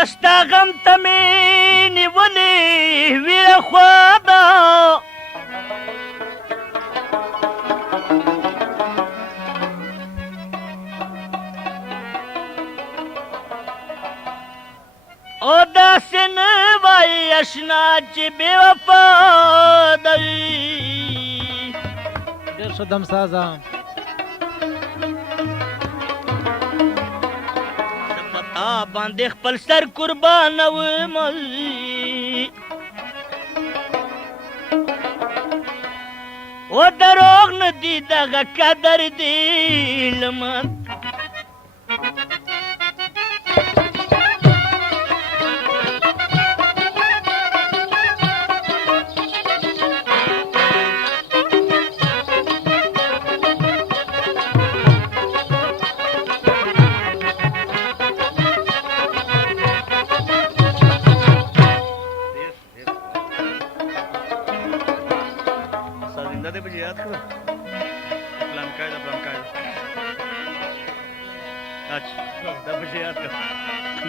دستا غم تمی نیولی ویر خوادا او داسې نه وای اشنا چې بې وفا دی ډېر ښه دم سازه تا باندې خپل سر قربانوم او دروغ نه دي دغه قدر دی لمن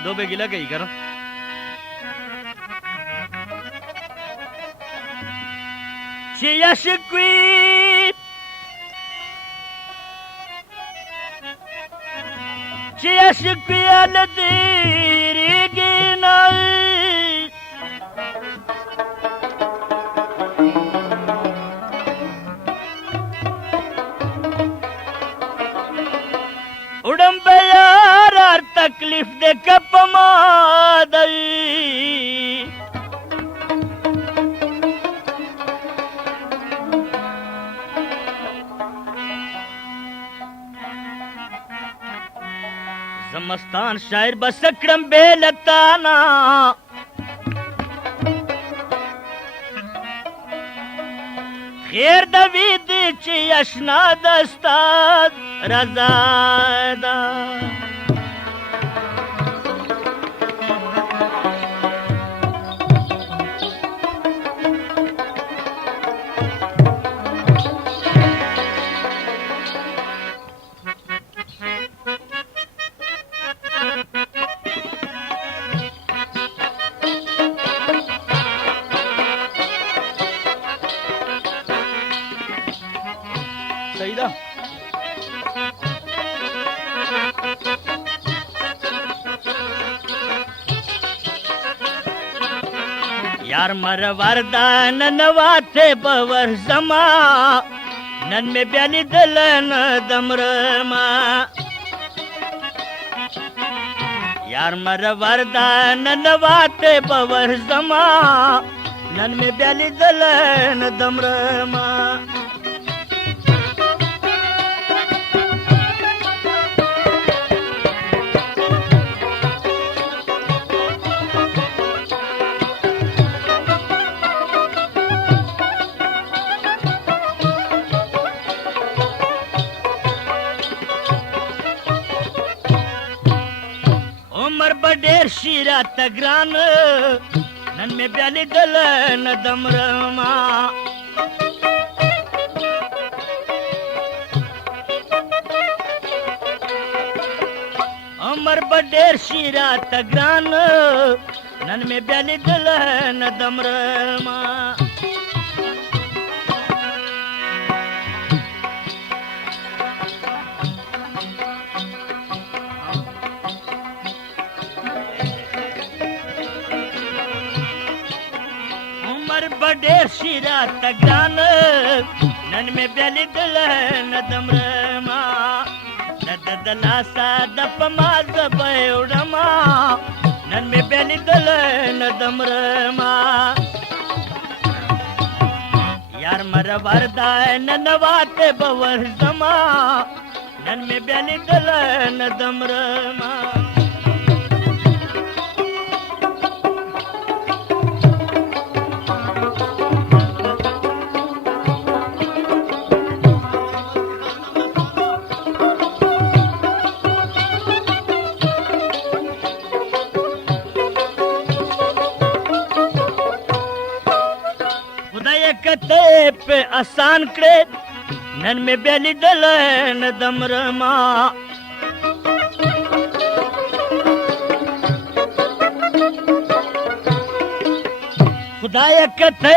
दो पे गिला गई करो Çeşikwi aladiri ginay Udam bayar ar taklif de kapamaday Zamastan şair basakram belatana Khair da vidi chi ashna dastad razada Sayda यार मर वरदान नवाते बवर जमा नन में ब्याली दलन दमरमा यार मर वरदान नवाते बवर जमा नन में ब्याली दलन दमरमा उमर बडेर शीरा तगरान नन में ब्याली दलन दमरमा उमर बडेर शीरा तगरान नन में ब्याली दलन दमरमा बड़े शीरा तगरान नन में ब्याली दलन दमरमा दद दलासा दपमा दबौड़मा नन में ब्याली दलन दमरमा यार मर वरदा ननवाते बवर जमा नन में ब्याली दलन दमरमा कते पे आसान करे नन में ब्याली दलन दमरमा خدای کته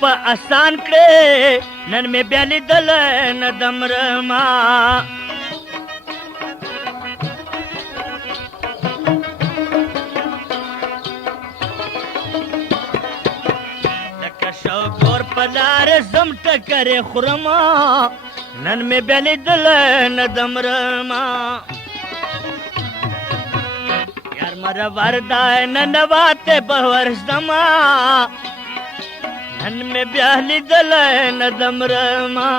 په آسان کړې نن مې بیا لیدل نه دمرما لکه شوګور په لارې زم ټکرې خورما نن مې بیا لیدل نه دمرما یار مره وردا ننواته به ورځما نن مې بیا لیدل نه دمرما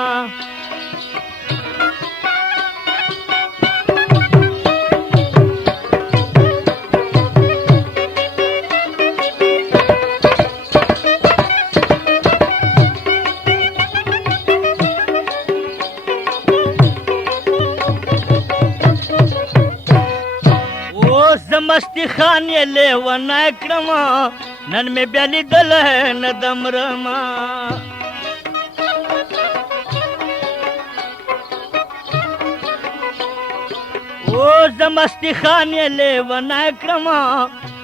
مستی خان یې لیونی کړما نن مې بیا لیدل نه دمرما او زه مستی خان یې لیونی کړما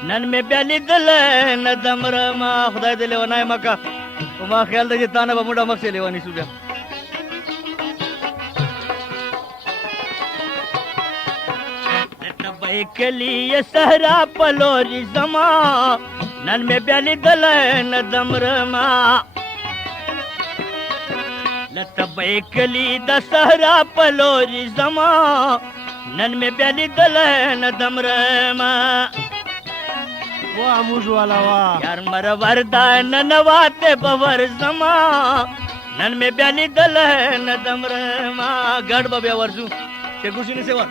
نن مې بیا لیدل نه دمرما خدای دې لیونی مکه په ما خیال دی چې تا نه به موږ مخ سے لیونی شو بیا کلی صحرا پلوری زما نن مې بیا لیدل نه دمرما لته کلی د صحرا پلوری زما نن مې بیا لیدل نه دمرما واه موږ والا واه یار مر وردا ننواته بور زما نن مې بیا لیدل نه دمرما ګډ به بیا ورځو چې ګوشي نه سیوا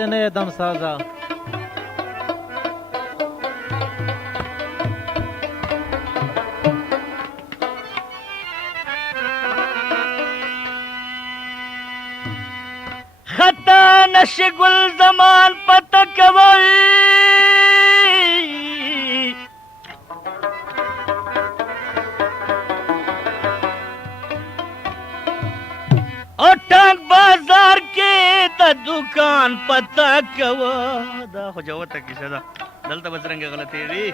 देने दम साजा खता नशे गुल जमान पतकवई और टंग बाजार के द दुकान पतकवा दा हो जाओ तक की सदा दलता बजरंग गलती री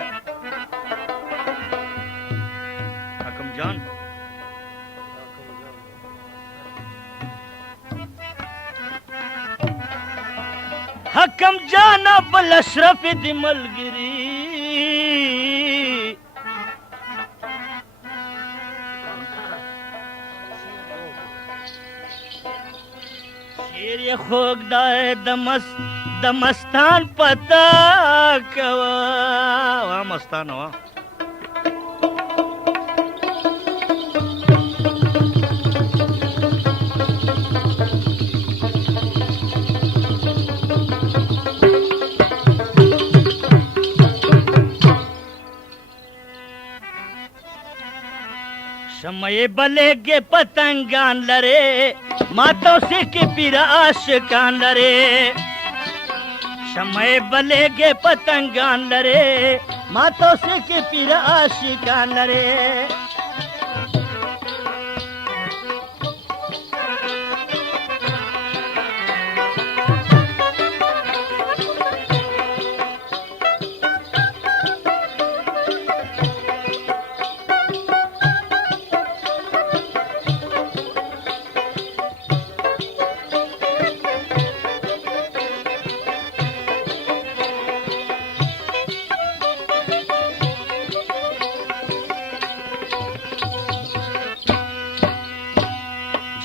हकम जान हकम जाना बल अशरफ दी मलगिरी शेर ये खोग दाए दमस्तान पता कवा वहाँ मस्तान हुआ समय बले के पतंगान लरे मातों से के पीरा आशिकान लरे समय बले के पतंगान लरे मातों से के पीरा आशिकान लरे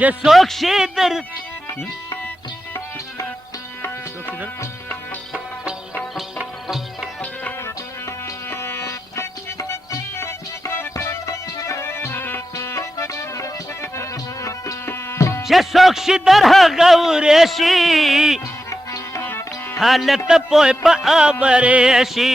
जे सोख शीदर मास्टर चे सोक्षी दरह गौरेशी हालत पोय पा आवरेशी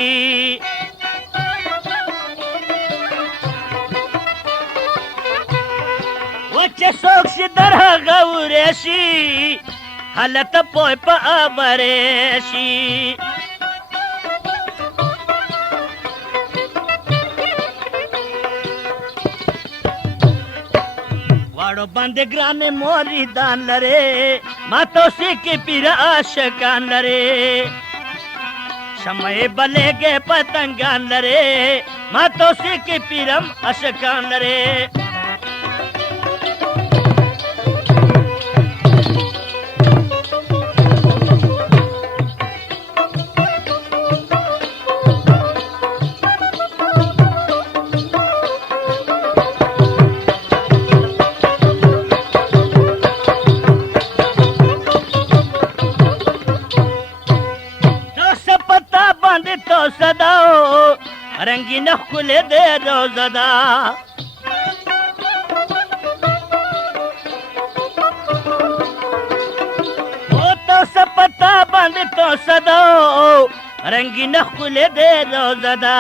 वचे सोक्षी दरह गौरेशी हालत पोय पा आवरेशी वाड़ो बंदे ग्राने मोरी दान लरे मातो सिकी पीर आशकान लरे समय बलेगे पतंगान लरे मातो सिकी पीरम आशकान लरे तो सदाओ रंगीन खुले दे रोजदा वो तो सपता बंद तो सदाओ रंगीन खुले दे रोजदा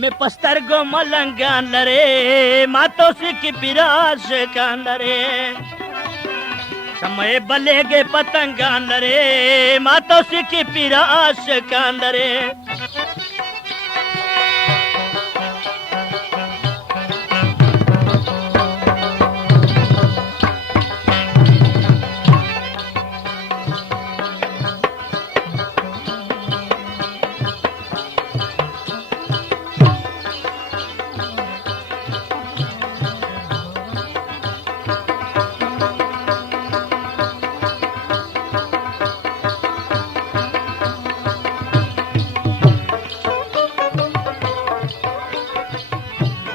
में पस्तर गो मलंगान लरे मातो सिकी पिराश कान लरे समय बलेगे पतंगान लरे मातो सिकी पिराश कान लरे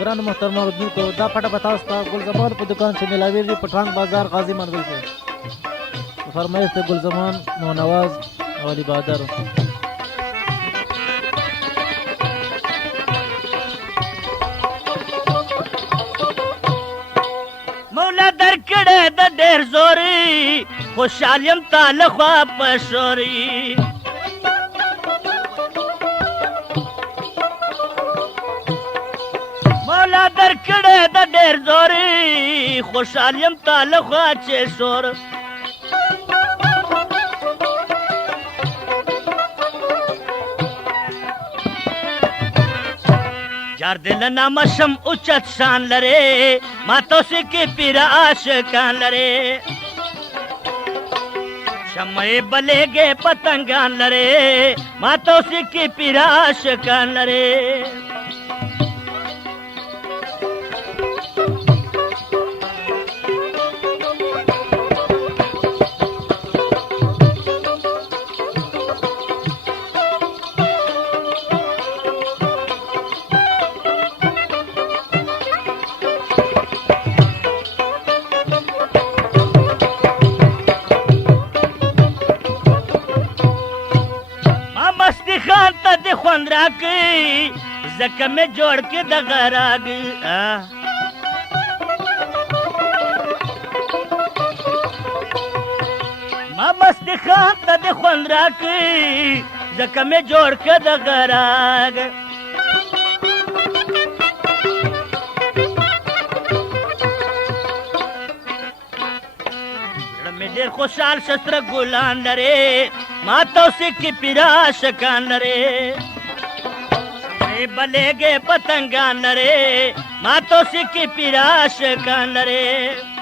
ग्रांड मोहतरमा आदमी को दा फटा बतास्ता गुलजमान पे दुकान से मिलावी जी पठान बाजार गाजी मंजिल से फरमाइश से गुलजमान नवाज वाली बाजार मौला दरकड़े द ढेर जोरी खुशालियम ताल ख्वाब शोरी मौला दरकड़े द ढेर जोरी खुशालियम ताल ख्वाचे शोर जार दिल नामशम उच्चत शान लरे मातो सिकी पीर आशकान लरे शमय बलेगे पतंगान लरे मातो सिकी पीर आशकान लरे खुंदरा की जख्म में जोड़ के दगराग माँ मस्ती खान तद खुंदरा की जख्म में जोड़ के दगराग मेरे खुशाल शस्त्र गुलान लरे मातो सिकी पिराश कान लरे बलेगे पतंगान लरे मातो सिकी पिराश कान लरे